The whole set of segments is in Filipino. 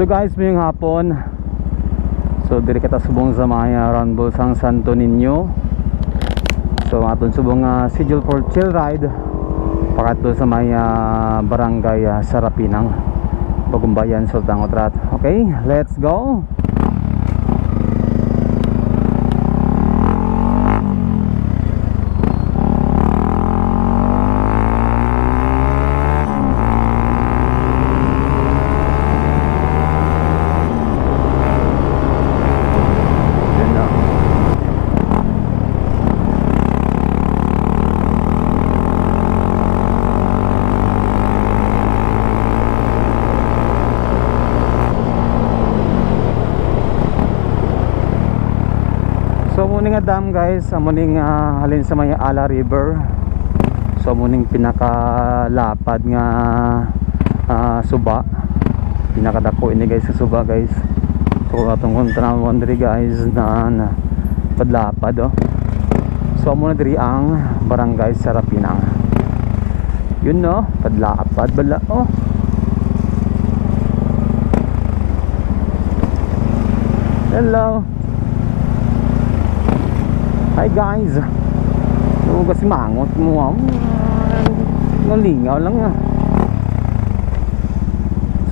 So guys, mayong hapon. So diri kita subong sa mga Ranbol sang Santo Niño. So aton subong schedule for chill ride pakadto sa mga barangay Sarapinang, Bagumbayan, Sultan Kudarat. Okay, let's go. So muning dam guys, muning halin sa may Ala River. So muning pinakalapad nga suba, pinakadako ini guys sa suba guys. So atong kontrawan diri guys na padlapad oh. So muna diri ang barangay Sarapinang. Yun no, padlapad bala oh. Hello. Hi guys. So kasi mangot mo nalingaw lang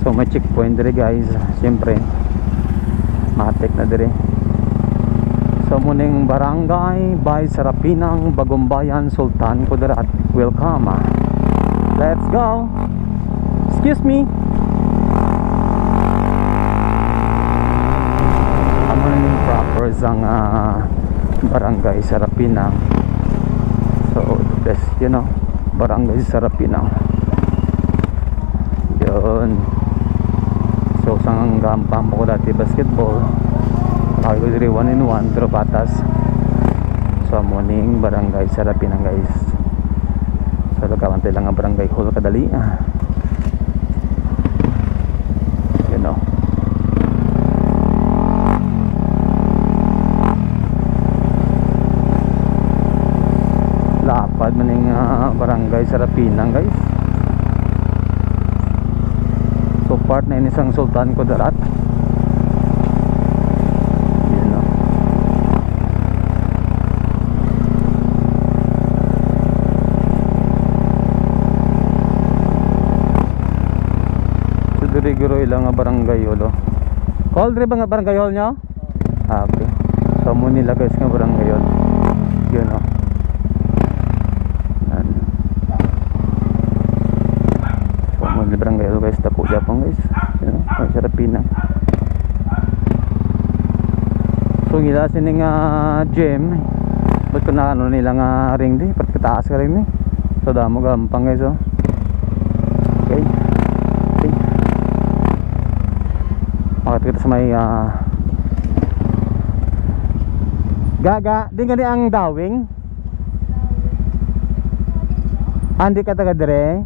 So may checkpoint dire guys. Siyempre matek na dire. So muning barangay by Sarapinang, Bagumbayan, Sultan Kudarat. Welcome. Let's go. Excuse me. Ano yung proper sang barangay Sarapinang. So the best, you know, barangay Sarapinang. Yun. So sang gampang ko dati basketball, ako diri 1-in-1 pero patas. So morning barangay Sarapinang guys. So lagawantay lang ang barangay hall kadali. You know. Lapad maning barangay Sarapinang guys. So part na ini sang Sultan Kudarat. Yun no. So diri-giro ilang barangay hall. Call diri ba nga barangay hall nyo? Okay. So mo nila guys nga barangay hall. Yun no. Barangay guys, tapo Japong guys, you know, may Sarapinang. So gila sining gym, ba't ko na ano nila nga ring di, pat kataas ka rin eh. So damo gampang guys oh. Okay, okay. Makita kita sa may Gaga, di nga ang dawing. Andi ka taga dire.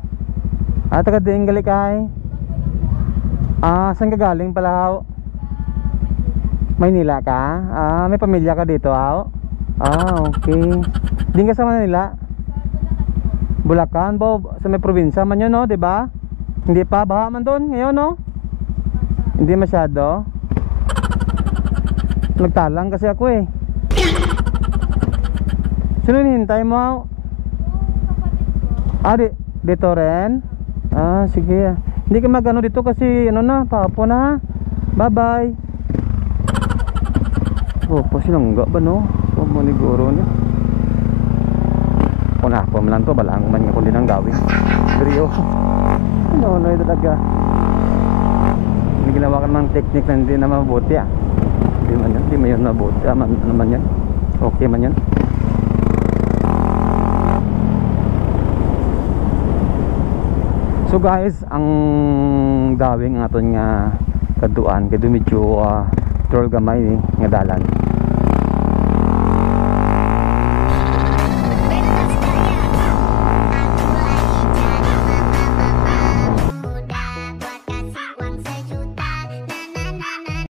Taga Dingali kay. Saan ka galing pala? Maynila ka? May pamilya ka dito aw? Okay. Di ka sa Manila? Bulacan bo, sa may probinsya man yun no, di ba? Hindi pa baha man doon ngayon no? Hindi masyado. Nagtalang kasi ako eh. Sino hinihintay mo? Dito rin? Sige. Hindi ka magano dito kasi ano na, papo na. Bye bye. Oh, pa silangga ba no? So maniguro niya. Kuna pa man to balang man nga kundi nang gawin. Diriyo. Ano ito talaga. Hindi ginawa ka ng technique na hindi na mabuti Hindi man yun mabuti. Ano man yan? Okay man yan. So guys, ang dawing aton nga kaduan kay medyo troll gamay nga dalan.